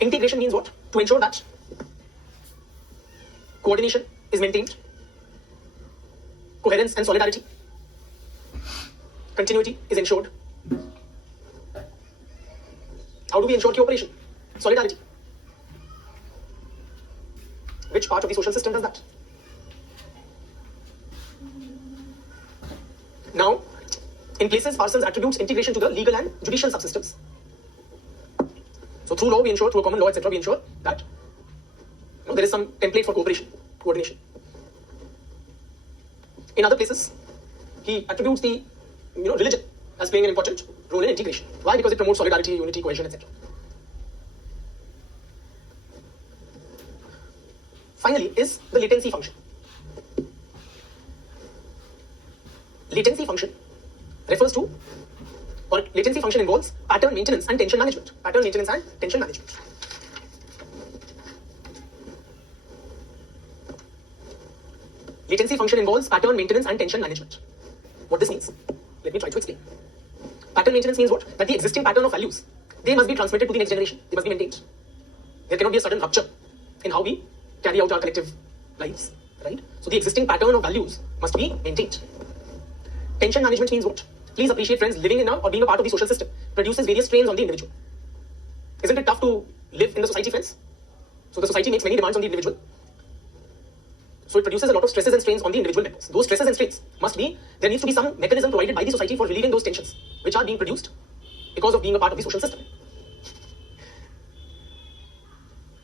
Integration means what? To ensure that coordination is maintained, coherence and solidarity, continuity is ensured. How do we ensure cooperation? Solidarity. Which part of the social system does that? Now, in places, Parsons attributes integration to the legal and judicial subsystems. So through law we ensure, through a common law, etc., we ensure that there is some template for cooperation, coordination. In other places, he attributes the religion as playing an important role in integration. Why? Because it promotes solidarity, unity, cohesion, etc. Finally is the latency function. Latency function refers to, or latency function involves pattern maintenance and tension management. Pattern maintenance and tension management. Latency function involves pattern maintenance and tension management. What this means? Let me try to explain. Pattern maintenance means what? That the existing pattern of values, they must be transmitted to the next generation. They must be maintained. There cannot be a sudden rupture in how we carry out our collective lives, right? So the existing pattern of values must be maintained. Tension management means what? Please appreciate, friends, living in or being a part of the social system produces various strains on the individual. Isn't it tough to live in the society, friends? So the society makes many demands on the individual. So it produces a lot of stresses and strains on the individual members. Those stresses and strains must be, there needs to be some mechanism provided by the society for relieving those tensions, which are being produced because of being a part of the social system.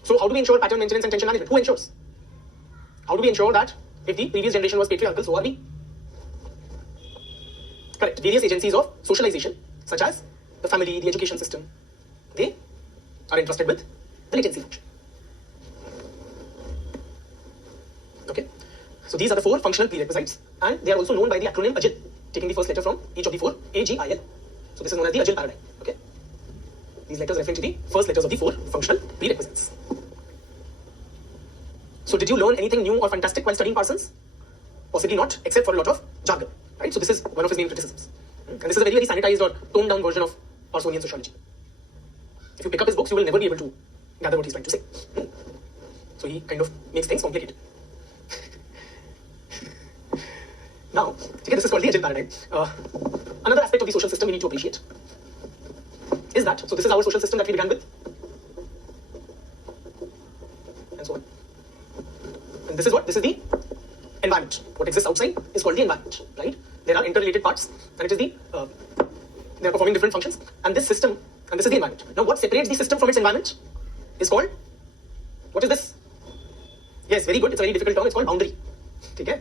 So how do we ensure pattern maintenance and tension management? Who ensures? How do we ensure that if the previous generation was patriarchal, so are we? Correct. Various agencies of socialization, such as the family, the education system, they are entrusted with the latency function. Okay. So these are the 4 functional prerequisites, and they are also known by the acronym AGIL, taking the first letter from each of the 4, AGIL. So this is known as the AGIL paradigm. Okay. These letters referring to the first letters of the 4 functional prerequisites. So did you learn anything new or fantastic while studying Parsons? Possibly not, except for a lot of jargon. Right? So this is one of his main criticisms. And this is a very, very sanitized or toned down version of Parsonian sociology. If you pick up his books, you will never be able to gather what he's trying to say. So he kind of makes things complicated. Now, okay, this is called the AGIL paradigm. Another aspect of the social system we need to appreciate is that, so this is our social system that we began with, and so on. And this is what? This is the environment. What exists outside is called the environment, right? There are interrelated parts, and it is the, they are performing different functions, and this system, and this is the environment. Now, what separates the system from its environment is called, what is this? Yes, very good, it's a very difficult term, it's called boundary. Okay?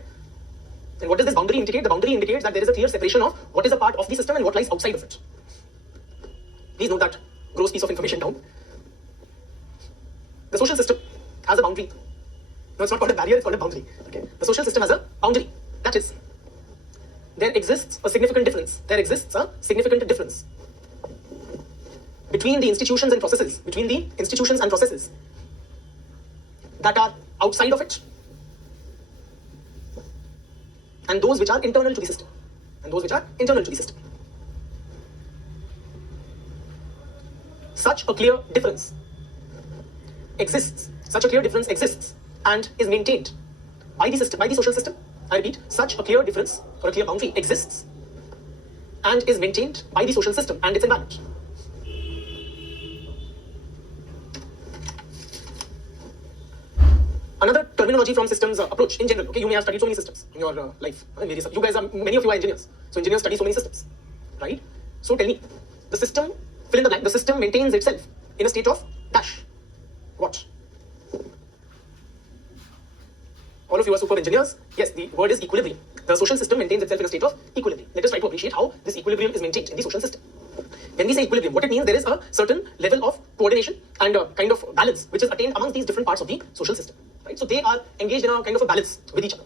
And what does this boundary indicate? The boundary indicates that there is a clear separation of what is a part of the system and what lies outside of it. Please note that gross piece of information down. The social system has a boundary. No, it's not called a barrier, it's called a boundary. Okay? The social system has a boundary. That is, there exists a significant difference. There exists a significant difference between the institutions and processes, that are outside of it and those which are internal to the system. Such a clear difference exists and is maintained by the system, by the social system. I repeat, such a clear difference or a clear boundary exists and is maintained by the social system and its environment. Another terminology from systems approach in general. Okay, you may have studied so many systems in your life. Many of you are engineers. So engineers study so many systems, right? So tell me, the system, fill in the blank, the system maintains itself in a state of dash. What? All of you are super engineers. Yes, the word is equilibrium. The social system maintains itself in a state of equilibrium. Let us try to appreciate how this equilibrium is maintained in the social system. When we say equilibrium, what it means, there is a certain level of coordination and a kind of balance which is attained amongst these different parts of the social system. Right? So they are engaged in a kind of a balance with each other.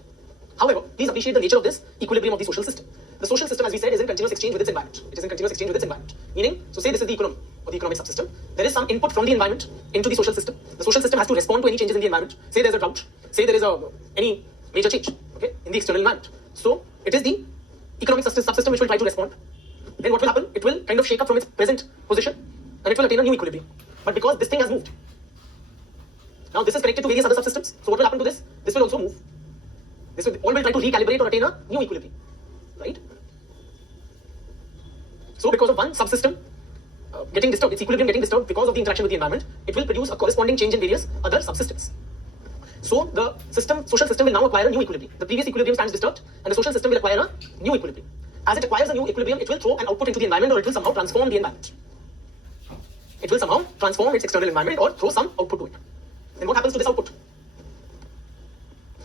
However, please appreciate the nature of this equilibrium of the social system. The social system, as we said, is in continuous exchange with its environment. It is in continuous exchange with its environment. Meaning, so say this is the economy or the economic subsystem. There is some input from the environment into the social system. The social system has to respond to any changes in the environment. Say there's a drought. Say there is any major change, okay, in the external environment. So it is the economic subsystem which will try to respond. Then what will happen? It will kind of shake up from its present position and it will attain a new equilibrium. But because this thing has moved, Now this is connected to various other subsystems. So what will happen to this? This will also move. This will all will try to recalibrate or attain a new equilibrium, right? So because of one subsystem getting disturbed, its equilibrium getting disturbed because of the interaction with the environment, it will produce a corresponding change in various other subsystems. So the social system will now acquire a new equilibrium. The previous equilibrium stands disturbed, and the social system will acquire a new equilibrium. As it acquires a new equilibrium, it will throw an output into the environment, or it will somehow transform the environment. It will somehow transform its external environment or throw some output to it. Then what happens to this output?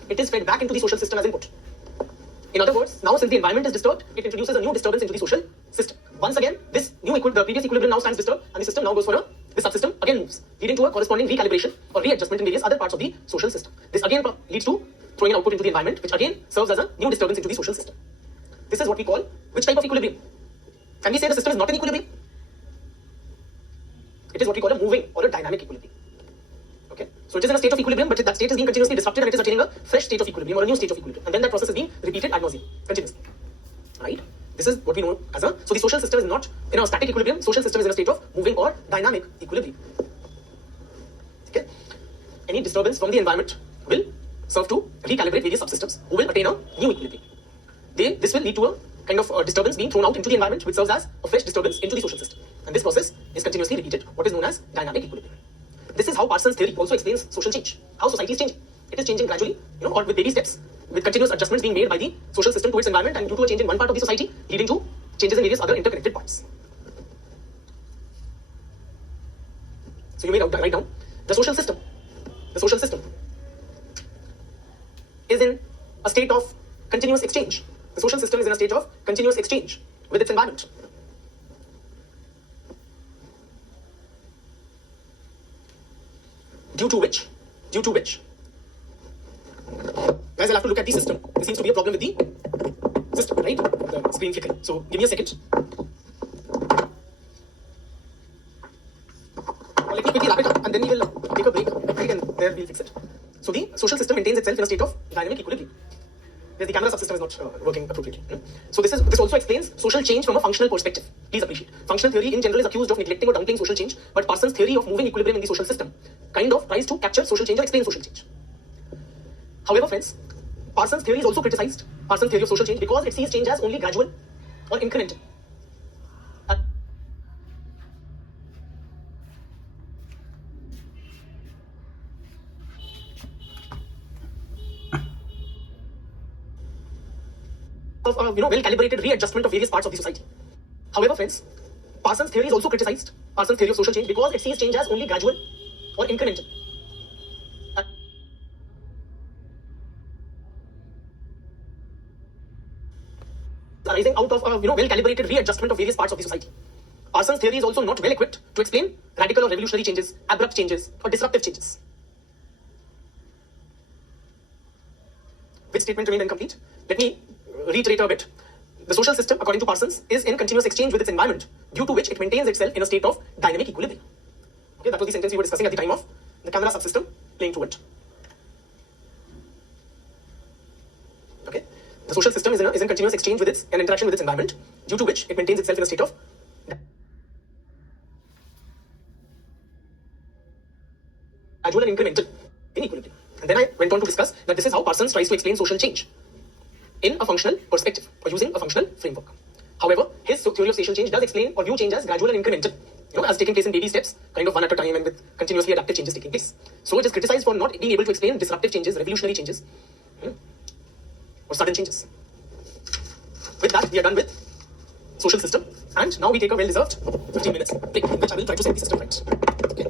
It is fed back into the social system as input. In other words, now since the environment is disturbed, it introduces a new disturbance into the social system. Once again, the previous equilibrium now stands disturbed, and the system now goes for the subsystem again moves, leading to a corresponding recalibration or readjustment in various other parts of the social system. This again leads to throwing an output into the environment, which again serves as a new disturbance into the social system. This is what we call which type of equilibrium? Can we say the system is not in equilibrium? It is what we call a moving or a dynamic equilibrium. Okay, so it is in a state of equilibrium, but that state is being continuously disrupted, and it is attaining a fresh state of equilibrium or a new state of equilibrium, and then that process is being repeated ad nauseum, continuously. Right? This is what we know as so the social system is not in a static equilibrium. Social system is in a state of moving or dynamic equilibrium. Okay, any disturbance from the environment will serve to recalibrate various subsystems who will attain a new equilibrium. This will lead to a kind of disturbance being thrown out into the environment, which serves as a fresh disturbance into the social system, and this process is continuously repeated, what is known as dynamic equilibrium. This is how Parsons' theory also explains social change, how society is changing. It is changing gradually, or with baby steps, with continuous adjustments being made by the social system to its environment, and due to a change in one part of the society, leading to changes in various other interconnected parts. So you may write down the social system. The social system is in a state of continuous exchange. The social system is in a state of continuous exchange with its environment. Due to which, guys, I'll have to look at the system. There seems to be a problem with the system, right? The screen flickering. So give me a second. Let me quickly wrap it up, and then we will take a break, right? And there we'll fix it. So the social system maintains itself in a state of dynamic equilibrium. The camera subsystem is not working appropriately. So this also explains social change from a functional perspective. Please appreciate. Functional theory in general is accused of neglecting or downplaying social change, but Parsons' theory of moving equilibrium in the social system kind of tries to capture social change or explain social change. However, friends, Parsons' theory is also criticized, Parsons' theory of social change, because it sees change as only gradual or incremental. Of well-calibrated readjustment of various parts of the society. However, friends, Parsons' theory is also criticized, Parsons' theory of social change, because it sees change as only gradual or incremental. Arising out of well-calibrated readjustment of various parts of the society. Parsons' theory is also not well equipped to explain radical or revolutionary changes, abrupt changes, or disruptive changes. Which statement remained incomplete? Let me reiterate a bit. The social system, according to Parsons, is in continuous exchange with its environment, due to which it maintains itself in a state of dynamic equilibrium. Okay, that was the sentence we were discussing at the time of the camera subsystem playing through it. Okay, the social system is in continuous exchange with its interaction with its environment, due to which it maintains itself in a state of gradual and incremental in equilibrium. And then I went on to discuss that this is how Parsons tries to explain social change in a functional perspective, or using a functional framework. However, his theory of social change does explain or view change as gradual and incremental, as taking place in baby steps, kind of one at a time, and with continuously adaptive changes taking place. So it is criticized for not being able to explain disruptive changes, revolutionary changes, or sudden changes. With that, we are done with social system, and now we take a well-deserved 15 minutes break, in which I will try to set the system right. Okay.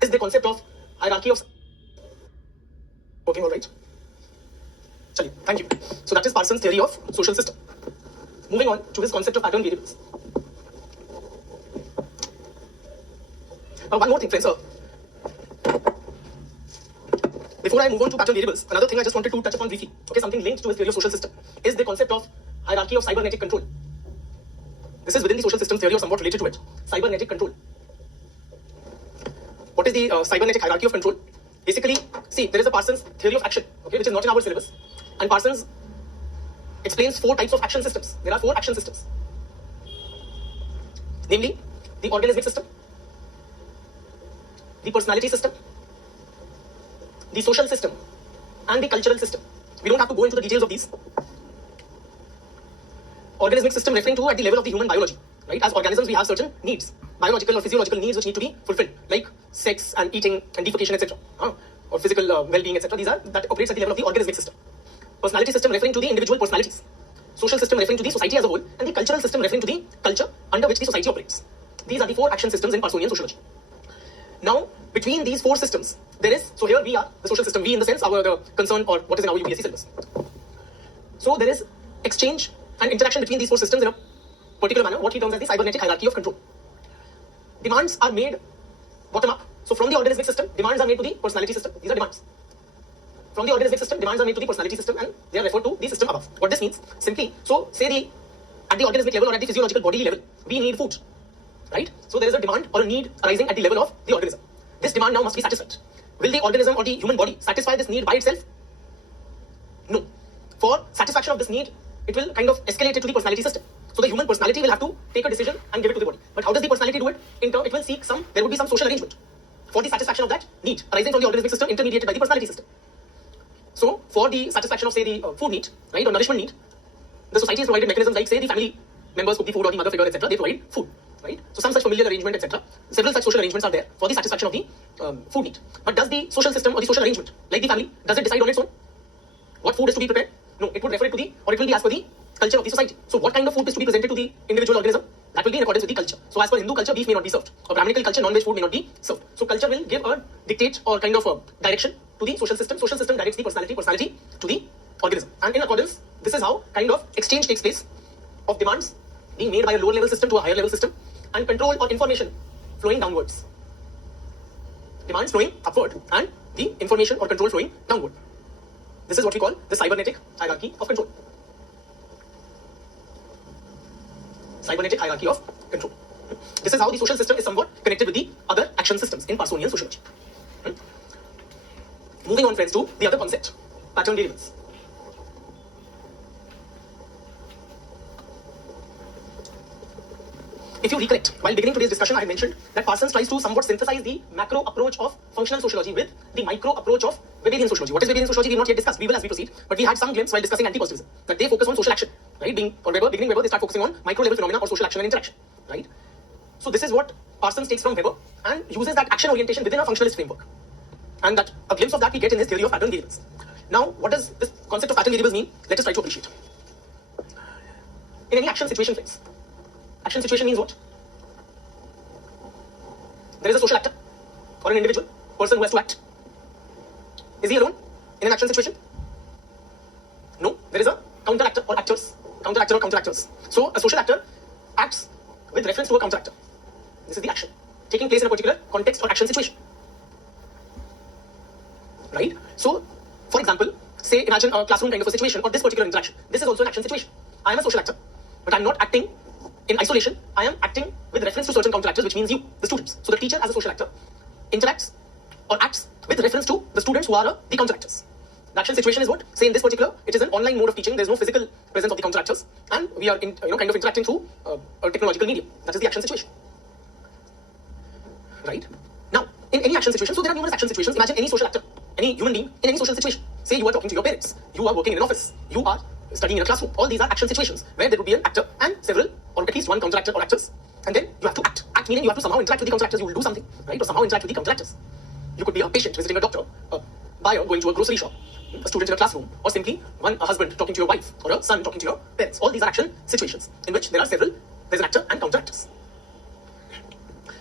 Is the concept of hierarchy of working all right? Chali, thank you. So that is Parsons' theory of social system. Moving on to his concept of pattern variables. Now, one more thing, friends. Before I move on to pattern variables, another thing I just wanted to touch upon briefly, okay, something linked to his theory of social system, is the concept of hierarchy of cybernetic control. This is within the social system theory or somewhat related to it. Cybernetic control. What is the cybernetic hierarchy of control? Basically, see, there is a Parsons theory of action, okay, which is not in our syllabus. And Parsons explains 4 types of action systems. There are 4 action systems. Namely, the organismic system, the personality system, the social system, and the cultural system. We don't have to go into the details of these. Organismic system referring to at the level of the human biology, right? As organisms, we have certain needs, biological or physiological needs which need to be fulfilled, like sex and eating and defecation, etc. Or physical well-being, etc. That operates at the level of the organismic system. Personality system referring to the individual personalities. Social system referring to the society as a whole, and the cultural system referring to the culture under which the society operates. These are the 4 action systems in Parsonian sociology. Now, between these 4 systems, there is, so here we are, the social system, we in the sense, the concern or what is in our UPSC syllabus. So there is exchange and interaction between these 4 systems in a particular manner, what he terms as the cybernetic hierarchy of control. Demands are made bottom up. So from the organismic system, demands are made to the personality system. These are demands. From the organismic system, demands are made to the personality system, and they are referred to the system above. What this means, simply, so say at the organismic level or at the physiological bodily level, we need food, right? So there is a demand or a need arising at the level of the organism. This demand now must be satisfied. Will the organism or the human body satisfy this need by itself? No. For satisfaction of this need, it will kind of escalate it to the personality system. So the human personality will have to take a decision and give it to the body. But how does the personality do it? In turn, it will seek there would be some social arrangement for the satisfaction of that need arising from the organismic system intermediated by the personality system. So for the satisfaction of, say, the food need, right, or nourishment need, the society has provided mechanisms like, say, the family members cook the food or the mother figure, etc. They provide food, right? So some such familial arrangement, etc. Several such social arrangements are there for the satisfaction of the food need. But does the social system or the social arrangement, like the family, does it decide on its own what food is to be prepared? No, it would refer it to the, or it will be as per the culture of the society. So what kind of food is to be presented to the individual organism? That will be in accordance with the culture. So as per Hindu culture, beef may not be served. Or Brahminical culture, non-veg food may not be served. So culture will give a dictate or kind of a direction to the social system. Social system directs the personality, personality to the organism. And in accordance, this is how kind of exchange takes place of demands being made by a lower level system to a higher level system, and control or information flowing downwards. Demands flowing upward and the information or control flowing downward. This is what we call the cybernetic hierarchy of control. Cybernetic hierarchy of control. This is how the social system is somewhat connected with the other action systems in Parsonian sociology. Moving on, friends, to the other concept, pattern variables. If you recollect, while beginning today's discussion, I mentioned that Parsons tries to somewhat synthesize the macro approach of functional sociology with the micro approach of Weberian sociology. What is Weberian sociology? We have not yet discussed. We will as we proceed. But we had some glimpse while discussing anti-positivism, that they focus on social action, right? Beginning Weber, they start focusing on micro-level phenomena or social action and interaction, right? So this is what Parsons takes from Weber and uses that action orientation within a functionalist framework. And that a glimpse of that we get in his theory of pattern variables. Now, what does this concept of pattern variables mean? Let us try to appreciate. In any action situation, friends, action situation means what? There is a social actor or an individual person who has to act. Is he alone in an action situation? No, there is a counter actor or actors. Counter actor or counter actors. So a social actor acts with reference to a counter actor. This is the action taking place in a particular context or action situation. Right? So, for example, say imagine a classroom kind of a situation or this particular interaction. This is also an action situation. I am a social actor, but I am not acting in isolation. I am acting with reference to certain counter actors, which means you, the students. So the teacher as a social actor interacts or acts with reference to the students who are the counter actors. The action situation is what? Say in this particular, it is an online mode of teaching. There is no physical presence of the counter actors, and we are kind of interacting through a technological medium. That is the action situation. Right? Now, in any action situation, so there are numerous action situations. Imagine any social actor, any human being in any social situation. Say you are talking to your parents, you are working in an office, you are studying in a classroom. All these are action situations where there would be an actor and several or at least one counter actor or actors, and then you have to act. Act meaning you have to somehow interact with the counter actors. You will do something, right? Or somehow interact with the counter actors. You could be a patient visiting a doctor, a buyer going to a grocery shop, a student in a classroom, or simply a husband talking to your wife, or a son talking to your parents. All these are action situations in which there's an actor and counter actors.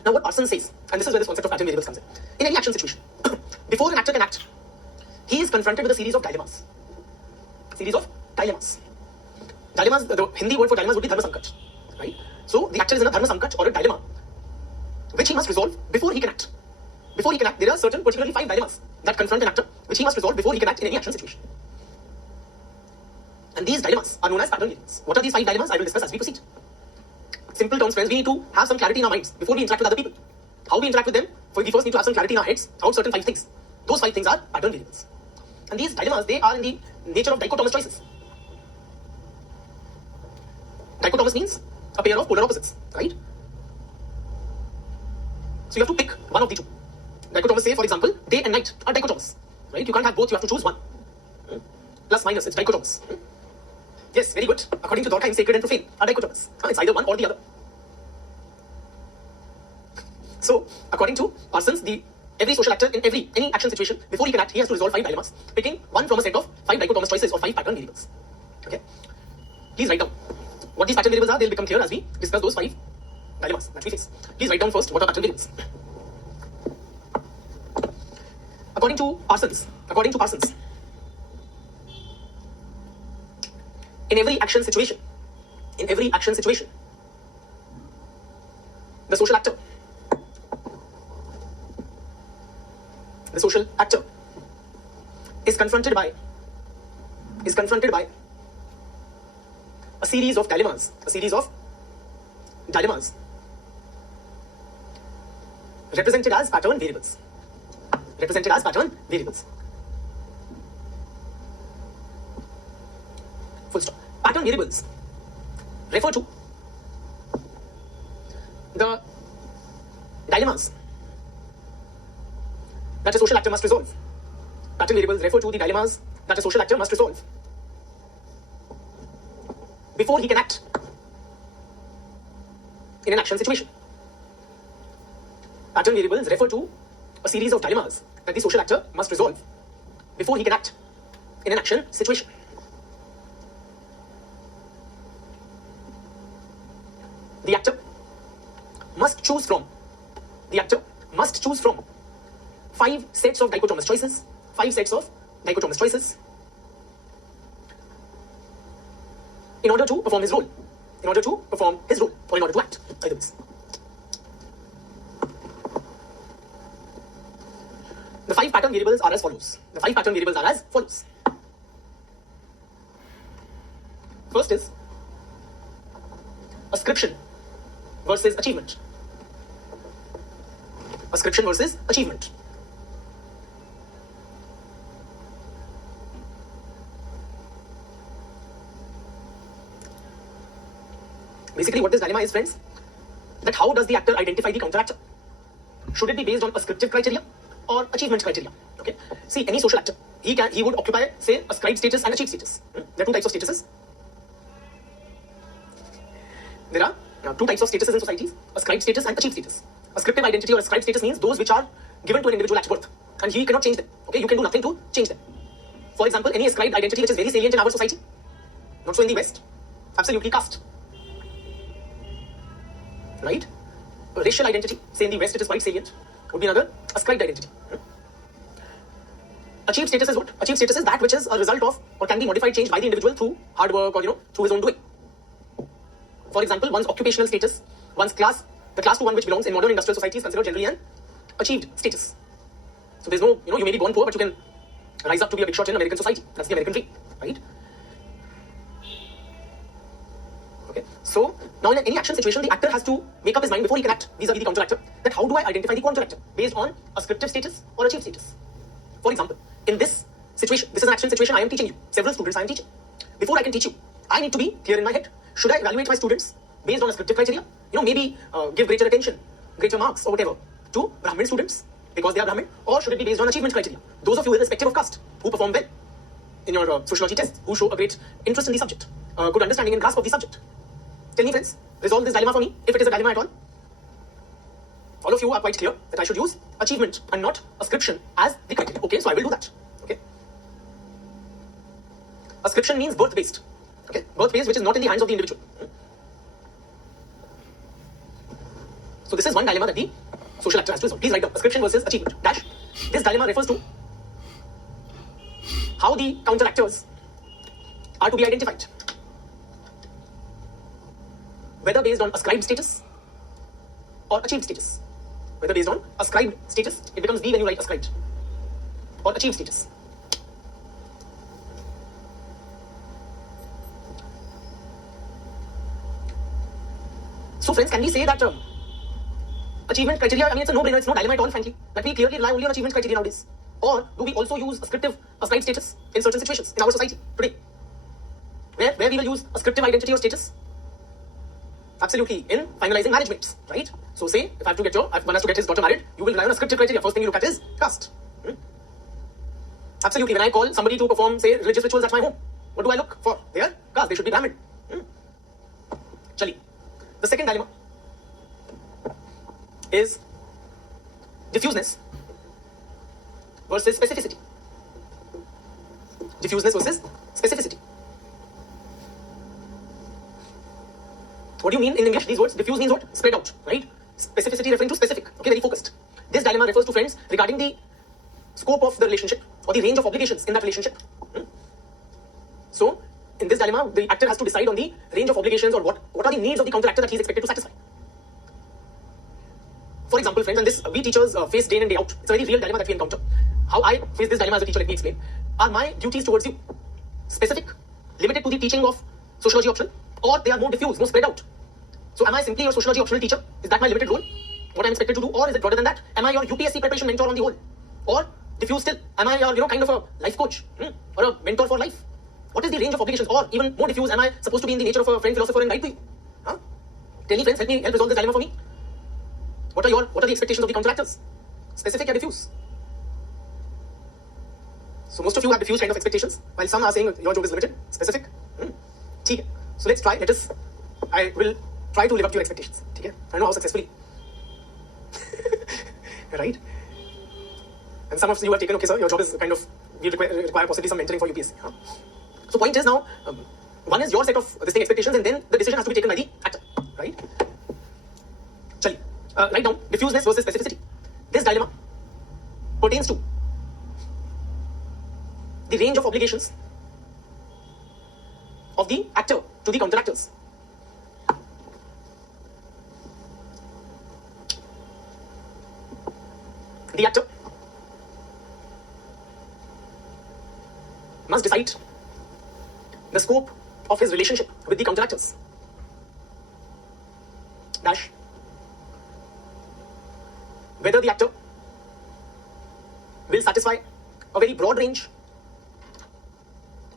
Now what Parsons says, and this is where this concept of pattern variables comes in any action situation, before an actor can act, he is confronted with a series of dilemmas. Dilemmas, the Hindi word for dilemmas would be dharma sankat, right? So the actor is in a dharma sankat or a dilemma, which he must resolve before he can act. before he can act, there are certain particularly 5 dilemmas that confront an actor, which he must resolve before he can act in any action situation. And these dilemmas are known as pattern variables. What are these 5 dilemmas? I will discuss as we proceed. Simple terms, friends, we need to have some clarity in our minds before we interact with other people. How we interact with them, we first need to have some clarity in our heads about certain 5 things. Those 5 things are pattern variables. And these dilemmas, they are in the nature of dichotomous choices. Dichotomous means a pair of polar opposites, right? So you have to pick one of the two. Dichotomous, say, for example, day and night are dichotomous, right? You can't have both, you have to choose one. Plus, minus, it's dichotomous. Yes, very good. According to Talcott, sacred and profane are dichotomous. It's either one or the other. So, according to Parsons, every social actor in any action situation, before he can act, he has to resolve 5 dilemmas, picking one from a set of 5 dichotomous choices or 5 pattern variables. Okay? Please write down what these pattern variables are. They'll become clear as we discuss those 5 dilemmas that we face. Please write down first what are pattern variables. According to Parsons, in every action situation, the social actor is confronted by a series of dilemmas, represented as pattern variables. Full stop. Pattern variables refer to the dilemmas that a social actor must resolve. Pattern variables refer to the dilemmas that a social actor must resolve before he can act in an action situation. Pattern variables refer to a series of dilemmas that the social actor must resolve before he can act in an action situation. The actor must choose from 5 sets of dichotomous choices, in order to perform his role, or in order to act. Either ways. The 5 pattern variables are as follows. First is ascription versus achievement. Basically, what this dilemma is, friends, that how does the actor identify the counter actor? Should it be based on ascriptive criteria or achievement criteria? Okay. See, any social actor, he would occupy, say, ascribed status and achieved status. There are 2 types of statuses. There are 2 types of statuses in societies: ascribed status and achieved status. Ascriptive identity or ascribed status means those which are given to an individual at birth, and he cannot change them. Okay, you can do nothing to change them. For example, any ascribed identity which is very salient in our society, not so in the West, absolutely caste. Right? A racial identity, say in the West it is quite salient, would be another ascribed identity. Achieved status is what? Achieved status is that which is a result of or can be modified, changed by the individual through hard work or through his own doing. For example, one's occupational status, one's class, the class to one which belongs in modern industrial society is considered generally an achieved status. So there's no, you may be born poor, but you can rise up to be a big shot in American society. That's the American dream, right? Okay. So now in any action situation, the actor has to make up his mind before he can act vis-a-vis the counter actor, that how do I identify the counter actor based on ascriptive status or achieved status. For example, in this situation, this is an action situation, I am teaching you. Several students I am teaching. Before I can teach you, I need to be clear in my head. Should I evaluate my students based on ascriptive criteria? Maybe give greater attention, greater marks or whatever to Brahmin students because they are Brahmin, or should it be based on achievement criteria? Those of you irrespective of caste who perform well in your sociology tests, who show a great interest in the subject, good understanding and grasp of the subject. Tell me, friends, resolve this dilemma for me, if it is a dilemma at all. All of you are quite clear that I should use achievement and not ascription as the criteria. Okay, so I will do that. Okay. Ascription means birth-based. Okay, birth-based, which is not in the hands of the individual. So this is one dilemma that the social actor has to resolve. Please write down ascription versus achievement. Dash. This dilemma refers to how the counter actors are to be identified, whether based on ascribed status or achieved status. whether based on ascribed status, it becomes B when you write ascribed, or achieved status. So friends, can we say that achievement criteria, I mean, it's a no-brainer, it's no dilemma at all, frankly, that we clearly rely only on achievement criteria nowadays? Or do we also use ascriptive ascribed status in certain situations in our society today? Where we will use ascriptive identity or status? Absolutely, in finalizing marriage mates, right? So say, if one has to get his daughter married, you will rely on ascriptive criteria. First thing you look at is caste. Absolutely, when I call somebody to perform, say, religious rituals at my home, what do I look for? Their caste, they should be Brahmin. Chali. The second dilemma is diffuseness versus specificity. Diffuseness versus specificity. What do you mean in English? These words, diffuse means what? Spread out, right? Specificity referring to specific, okay, very focused. This dilemma refers to, friends, regarding the scope of the relationship or the range of obligations in that relationship. So, in this dilemma, the actor has to decide on the range of obligations or what are the needs of the counter actor that he is expected to satisfy. For example, friends, and this we teachers face day in and day out. It's a very real dilemma that we encounter. How I face this dilemma as a teacher, let me explain. Are my duties towards you specific, limited to the teaching of sociology optional, or they are more diffuse, more spread out? So am I simply your sociology optional teacher? Is that my limited role? What I'm expected to do? Or is it broader than that? Am I your UPSC preparation mentor on the whole? Or diffuse still? Am I your, kind of a life coach? Or a mentor for life? What is the range of obligations? Or even more diffuse, am I supposed to be in the nature of a friend, philosopher and guide to you? Tell me, friends, help resolve this dilemma for me. What are the expectations of the contractors? Specific and diffuse. So most of you have diffuse kind of expectations, while some are saying your job is limited, specific. Okay. So let's try. I will try to live up to your expectations. Okay? I know how successfully. Right? And some of you have taken, okay, sir, your job is kind of, we require possibly some mentoring for UPSC. So point is now, one is your set of expectations, and then the decision has to be taken by the actor. Right? Chali. Write down diffuseness versus specificity. This dilemma pertains to the range of obligations of the actor to the counteractors. The actor must decide the scope of his relationship with the counteractors. Dash. Whether the actor will satisfy a very broad range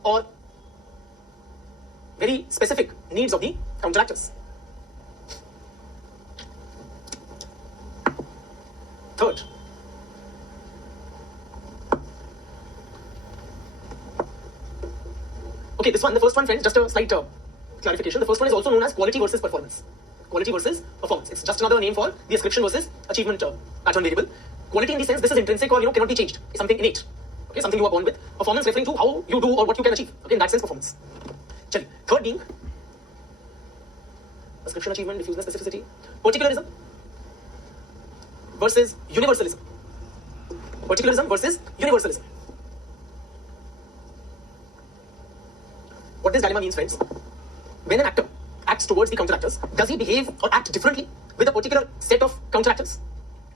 or very specific needs of the counteractors. Third, okay, this one, the first one, friends, just a slight clarification. The first one is also known as quality versus performance. Quality versus performance. It's just another name for the ascription versus achievement pattern variable. Quality in the sense this is intrinsic or cannot be changed. It's something innate. Okay, something you are born with. Performance referring to how you do or what you can achieve. Okay, in that sense, performance. Chali. Third being ascription, achievement, diffuseness, specificity. Particularism versus universalism. Particularism versus universalism. What this dilemma means, friends, when an actor acts towards the counteractors, does he behave or act differently with a particular set of counteractors?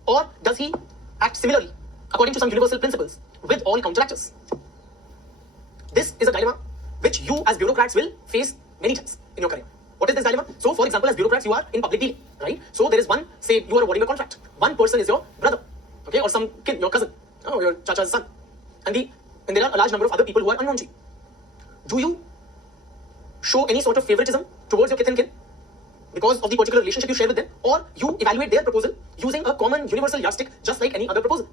Or does he act similarly, according to some universal principles, with all counteractors? This is a dilemma which you as bureaucrats will face many times in your career. What is this dilemma? So, for example, as bureaucrats, you are in public dealing, right? So, there is one, say, you are awarding a contract. One person is your brother, okay, or some kin, your cousin, or your chacha's son. And there are a large number of other people who are unknown to you. Do you show any sort of favoritism towards your kith and kin because of the particular relationship you share with them, or you evaluate their proposal using a common universal yardstick just like any other proposal?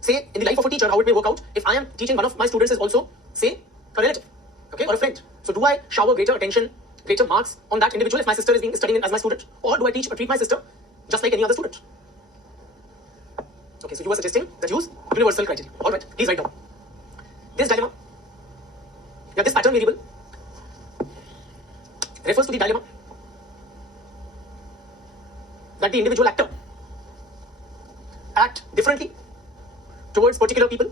Say, in the life of a teacher, how it may work out, if I am teaching one of my students is also, say, a relative, okay, or a friend. So do I shower greater attention, greater marks on that individual if my sister is studying as my student, or do I treat my sister just like any other student? Okay, so you are suggesting that use universal criteria. All right, please write down. This dilemma, this pattern variable refers to the dilemma that the individual actor act differently towards particular people,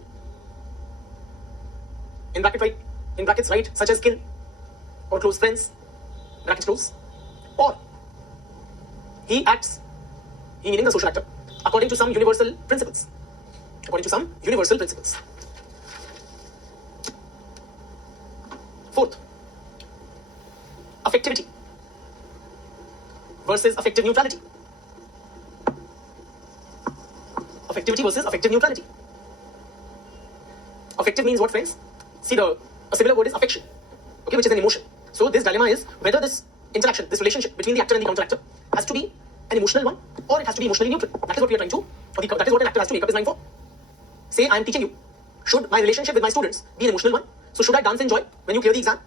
in brackets, right, such as kin or close friends, brackets close, or he acts he meaning the social actor, according to some universal principles. According to some universal principles. Fourth, affectivity versus affective neutrality. Affectivity versus affective neutrality. Affective means what, friends? See, a similar word is affection, okay, which is an emotion. So this dilemma is whether this interaction, this relationship between the actor and the counter actor has to be an emotional one or it has to be emotionally neutral. That is what we are trying to, or that is what an actor has to make up his mind for. Say I am teaching you. Should my relationship with my students be an emotional one? So should I dance in joy when you clear the exam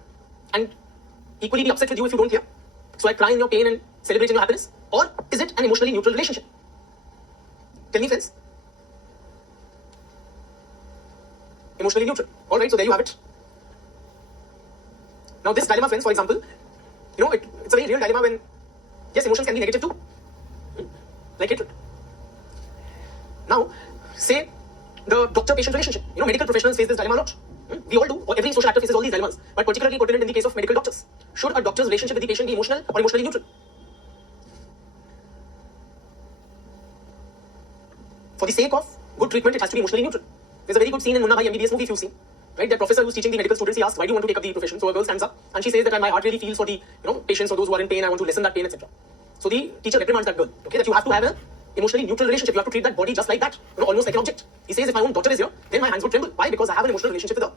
and equally be upset with you if you don't clear? So I cry in your pain and celebrate in your happiness? Or is it an emotionally neutral relationship? Tell me, friends. Emotionally neutral. Alright, so there you have it. Now this dilemma, friends, for example, it's a very real dilemma when, yes, emotions can be negative too. Like hatred. Now, say the doctor-patient relationship. Medical professionals face this dilemma a lot. We all do, or every social actor faces all these dilemmas, but particularly pertinent in the case of medical doctors. Should a doctor's relationship with the patient be emotional or emotionally neutral? For the sake of good treatment, it has to be emotionally neutral. There's a very good scene in Munna Bhai MBBS movie if you've seen. Right, that professor who's teaching the medical students, he asks, why do you want to take up the profession? So a girl stands up and she says that my heart really feels for the patients or those who are in pain, I want to lessen that pain, etc. So the teacher reprimands that girl, okay, that you have to have an emotionally neutral relationship. You have to treat that body just like that, almost like an object. He says, if my own daughter is here, then my hands would tremble. Why? Because I have an emotional relationship with her.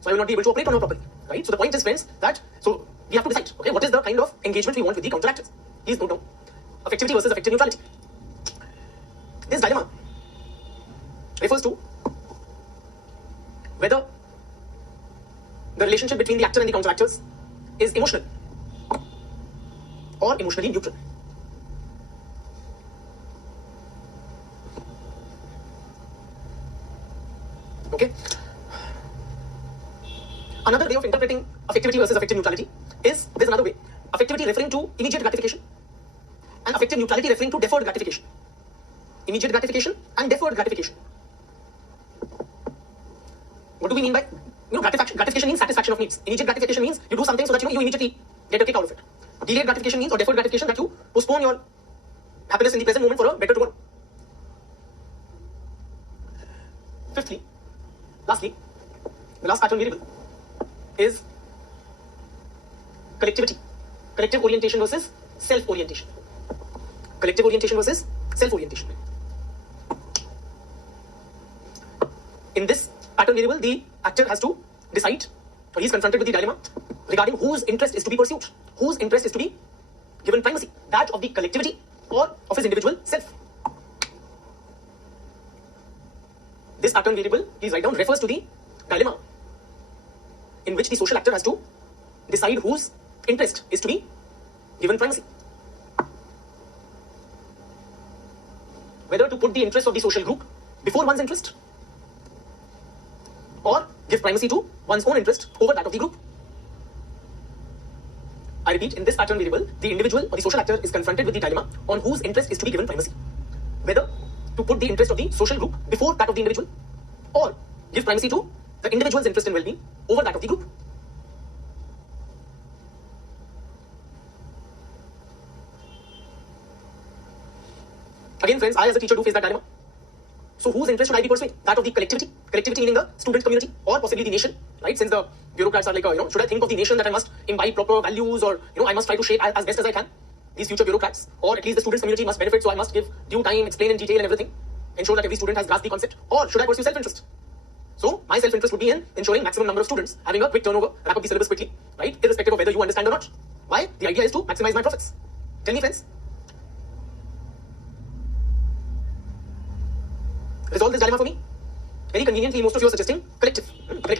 So I will not be able to operate on her properly. Right? So the point is, friends, that so we have to decide, okay, what is the kind of engagement we want with the counter actors. Please note down. Affectivity versus affective neutrality. This dilemma refers to whether the relationship between the actor and the counter actors is emotional or emotionally neutral. Okay. Another way of interpreting affectivity versus affective neutrality is, there's another way. Affectivity referring to immediate gratification and affective neutrality referring to deferred gratification. Immediate gratification and deferred gratification. What do we mean by, gratification means satisfaction of needs. Immediate gratification means you do something so that you immediately get a kick out of it. Delayed gratification means, or deferred gratification, that you postpone your happiness in the present moment for a better tomorrow. Fifthly, lastly, the last pattern variable is collectivity. Collective orientation versus self-orientation. Collective orientation versus self-orientation. In this pattern variable, the actor has to decide, or he is confronted with the dilemma regarding whose interest is to be pursued, whose interest is to be given primacy, that of the collectivity or of his individual self. This pattern variable, please write down, refers to the dilemma in which the social actor has to decide whose interest is to be given primacy. Whether to put the interest of the social group before one's interest, or give primacy to one's own interest over that of the group. I repeat, in this pattern variable, the individual or the social actor is confronted with the dilemma on whose interest is to be given primacy. Whether to put the interest of the social group before that of the individual, or give primacy to the individual's interest in well-being over that of the group. Again, friends, I as a teacher do face that dilemma. So whose interest should I be pursuing? That of the collectivity? Collectivity meaning the student community or possibly the nation, right? Since the bureaucrats are like, should I think of the nation that I must imbibe proper values, or, I must try to shape as best as I can these future bureaucrats, or at least the students community must benefit, so I must give due time, explain in detail and everything, ensure that every student has grasped the concept, or should I pursue self-interest? So my self-interest would be in ensuring maximum number of students, having a quick turnover, wrap up the syllabus quickly, right? Irrespective of whether you understand or not. Why? The idea is to maximize my profits. Tell me, friends. Resolve this dilemma for me. Very conveniently, most of you are suggesting collective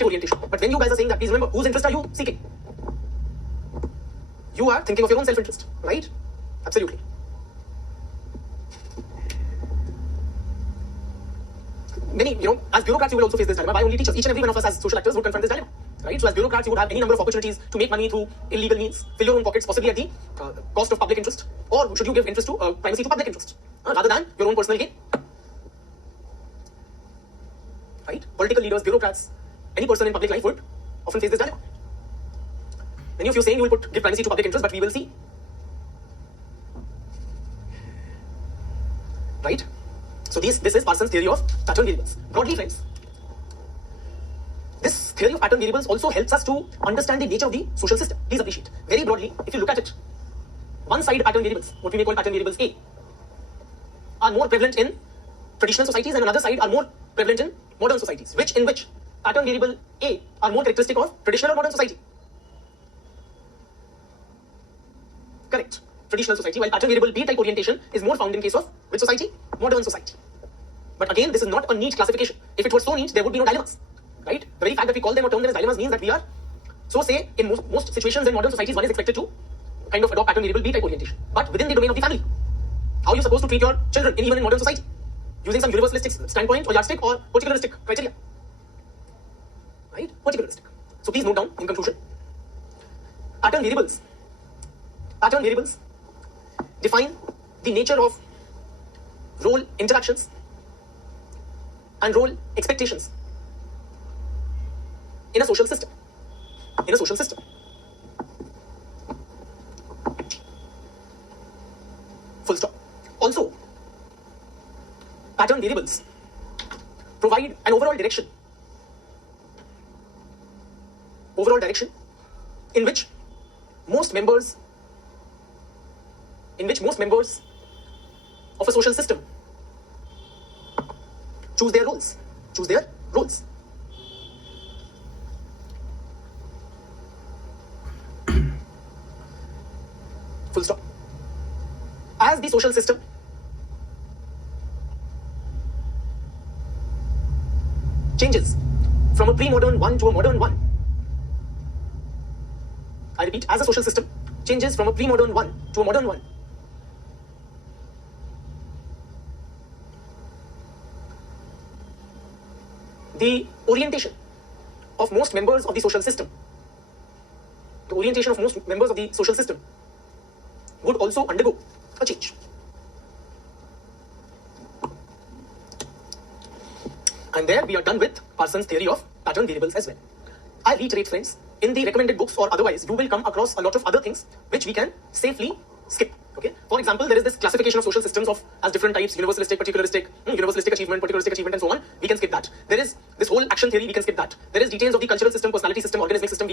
orientation. But when you guys are saying that, please remember, whose interest are you seeking? You are thinking of your own self-interest, right? Absolutely. Many, as bureaucrats, you will also face this dilemma. Why only teachers? Each and every one of us as social actors would confront this dilemma, right? So as bureaucrats, you would have any number of opportunities to make money through illegal means, fill your own pockets, possibly at the cost of public interest, or should you give interest to primacy to public interest, rather than your own personal gain? Right? Political leaders, bureaucrats, any person in public life would often face this dilemma. Many of you saying you will give primacy to public interest, but we will see. So this is Parsons' theory of pattern variables. Broadly, friends, this theory of pattern variables also helps us to understand the nature of the social system. Please appreciate. Very broadly, if you look at it, one side pattern variables, what we may call pattern variables A, are more prevalent in traditional societies, and another side are more prevalent in modern societies. In which pattern variable A are more characteristic of traditional or modern society? Correct. Traditional society, while pattern variable B type orientation is more found in case of which society? Modern society. But again, this is not a neat classification. If it were so neat, there would be no dilemmas, right? The very fact that we call them or term them as dilemmas means that we are, so say, in most situations in modern societies, one is expected to kind of adopt pattern variable B type orientation. But within the domain of the family, how are you supposed to treat your children even in modern society? Using some universalistic standpoint or yardstick or particularistic criteria, right? Particularistic. So please note down in conclusion, pattern variables define the nature of role interactions and role expectations in a social system. Full stop. Also, pattern variables provide an overall direction in which most members of a social system choose their roles. Full stop. As the social system changes from a pre-modern one to a modern one, I repeat, as a social system changes from a pre-modern one to a modern one, the orientation of most members of the social system would also undergo a change. And there we are done with Parsons' theory of pattern variables as well. I reiterate, friends, in the recommended books or otherwise, you will come across a lot of other things which we can safely skip. Okay. For example, there is this classification of social systems as different types: universalistic, particularistic, universalistic achievement, particularistic achievement, and so on. We can skip that. There is this whole action theory. We can skip that. There is details of the cultural system, personality system, organismic system.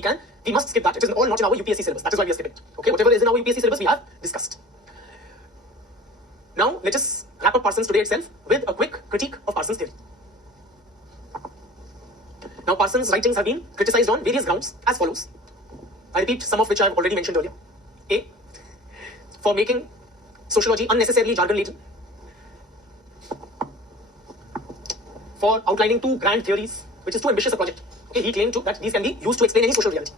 We must skip that. It is all not in our UPSC syllabus. That is why we are skipping it. Okay. Whatever is in our UPSC syllabus, we have discussed. Now, let us wrap up Parsons today itself with a quick critique of Parsons' theory. Now, Parsons' writings have been criticized on various grounds as follows. I repeat some of which I have already mentioned earlier. A, for making sociology unnecessarily jargon-laden, for outlining two grand theories, which is too ambitious a project. Okay, he claimed that these can be used to explain any social reality.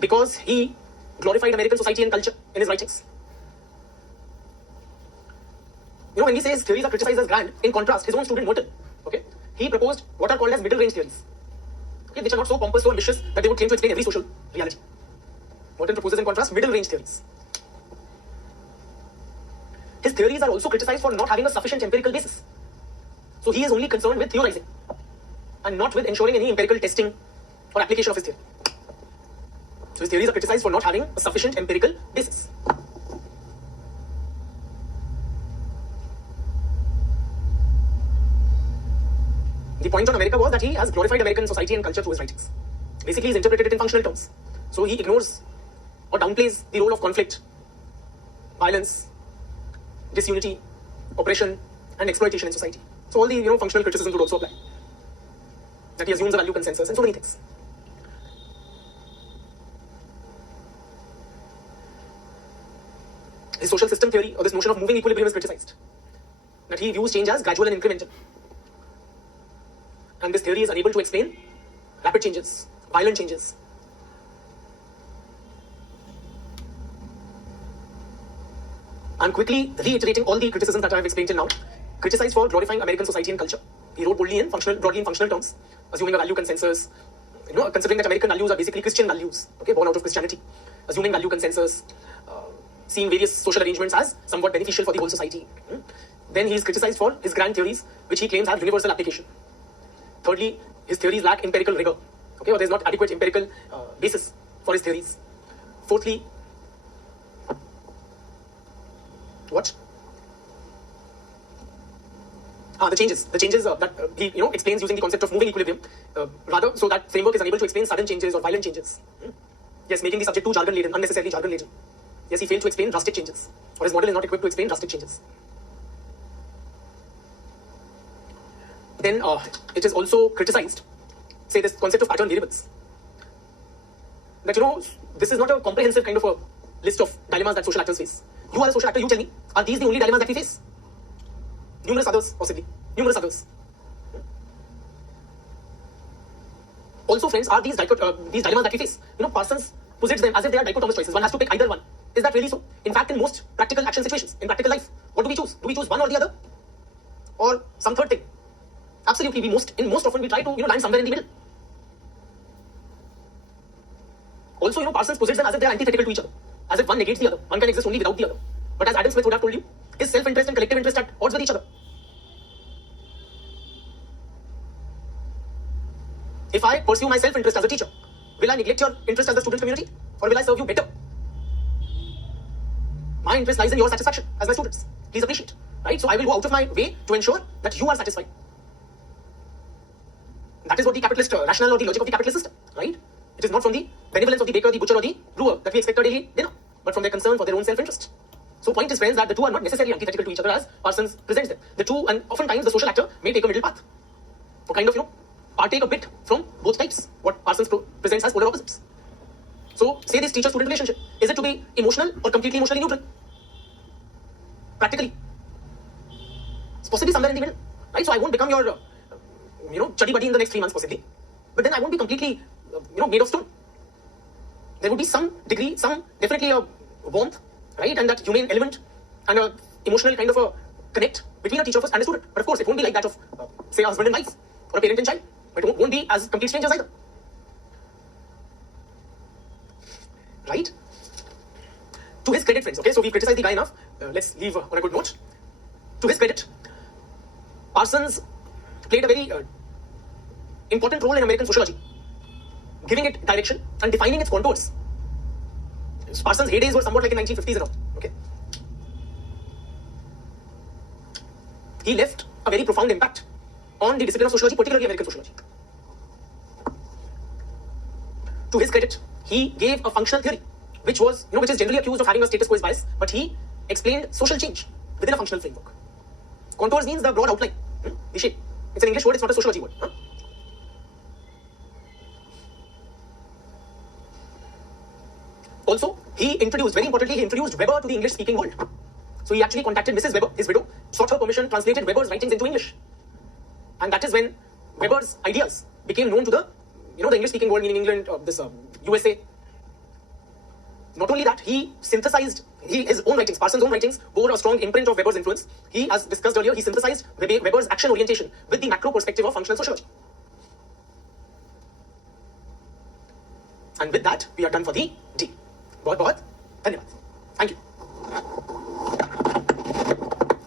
Because he glorified American society and culture in his writings. When he says theories are criticized as grand, in contrast, his own student Merton, okay, he proposed what are called as middle range theories, okay, which are not so pompous, so ambitious that they would claim to explain every social reality. Merton proposes, in contrast, middle range theories. His theories are also criticized for not having a sufficient empirical basis. So he is only concerned with theorizing and not with ensuring any empirical testing or application of his theory. So his theories are criticized for not having a sufficient empirical basis. The point on America was that he has glorified American society and culture through his writings. Basically, he's interpreted it in functional terms. So he ignores or downplays the role of conflict, violence, disunity, oppression, and exploitation in society. So all the functional criticisms would also apply. That he assumes a value consensus and so many things. His social system theory, or this notion of moving equilibrium, is criticized. That he views change as gradual and incremental. And this theory is unable to explain rapid changes, violent changes. I'm quickly reiterating all the criticisms that I have explained till now. Criticized for glorifying American society and culture. He wrote broadly in functional terms, assuming a value consensus, considering that American values are basically Christian values, okay, born out of Christianity, assuming value consensus, seeing various social arrangements as somewhat beneficial for the whole society. Then he is criticized for his grand theories, which he claims have universal application. Thirdly, his theories lack empirical rigor, okay, or there is not adequate empirical basis for his theories. Fourthly, The changes that he explains using the concept of moving equilibrium, rather so that framework is unable to explain sudden changes or violent changes. Yes, making the subject too jargon laden, unnecessarily jargon laden. Yes, he failed to explain drastic changes, or his model is not equipped to explain drastic changes. Then it is also criticized, say, this concept of pattern variables. That this is not a comprehensive kind of a list of dilemmas that social actors face. You are a social actor, you tell me, are these the only dilemmas that we face? Numerous others, possibly. Numerous others. Also, friends, are these dilemmas that we face? Parsons posits them as if they are dichotomous choices. One has to pick either one. Is that really so? In fact, in most practical action situations, in practical life, what do we choose? Do we choose one or the other? Or some third thing? Absolutely, most often we try to land somewhere in the middle. Also, Parsons posits them as if they are antithetical to each other. As if one negates the other. One can exist only without the other. But as Adam Smith would have told you, is self-interest and collective interest at odds with each other? If I pursue my self-interest as a teacher, will I neglect your interest as the student community? Or will I serve you better? My interest lies in your satisfaction as my students. Please appreciate. Right? So I will go out of my way to ensure that you are satisfied. That is what the capitalist rationale or the logic of the capitalist system. Right? It is not from the benevolence of the baker, the butcher, or the brewer that we expect a daily dinner, but from their concern for their own self-interest. So point is, friends, that the two are not necessarily antithetical to each other as Parsons presents them. The two, and oftentimes the social actor may take a middle path, or kind of, partake a bit from both types, what Parsons presents as polar opposites. So, say this teacher-student relationship, is it to be emotional or completely emotionally neutral? Practically. It's possibly somewhere in the middle, right? So I won't become your, chuddy buddy in the next 3 months possibly, but then I won't be completely, made of stone. There would be some degree, definitely a warmth, right, and that humane element and a emotional kind of a connect between a teacher first and a student. But of course, it won't be like that of, say, a husband and wife or a parent and child. But it won't be as complete strangers either. Right? To his credit, friends, okay, so we've criticized the guy enough. Let's leave on a good note. To his credit, Parsons played a very important role in American sociology, giving it direction and defining its contours. Parsons' heydays were somewhat like in 1950s and all. Okay. He left a very profound impact on the discipline of sociology, particularly American sociology. To his credit, he gave a functional theory, which was, which is generally accused of having a status quo bias, but he explained social change within a functional framework. Contours means the broad outline, the shape. It's an English word, it's not a sociology word. Also, very importantly, he introduced Weber to the English-speaking world. So he actually contacted Mrs. Weber, his widow, sought her permission, translated Weber's writings into English. And that is when Weber's ideas became known to the, the English-speaking world, meaning England, USA. Not only that, he synthesized his own writings. Parsons' own writings bore a strong imprint of Weber's influence. He, as discussed earlier, he synthesized Weber's action orientation with the macro perspective of functional sociology. And with that, we are done for the day. बहुत बहुत धन्यवाद. Thank you.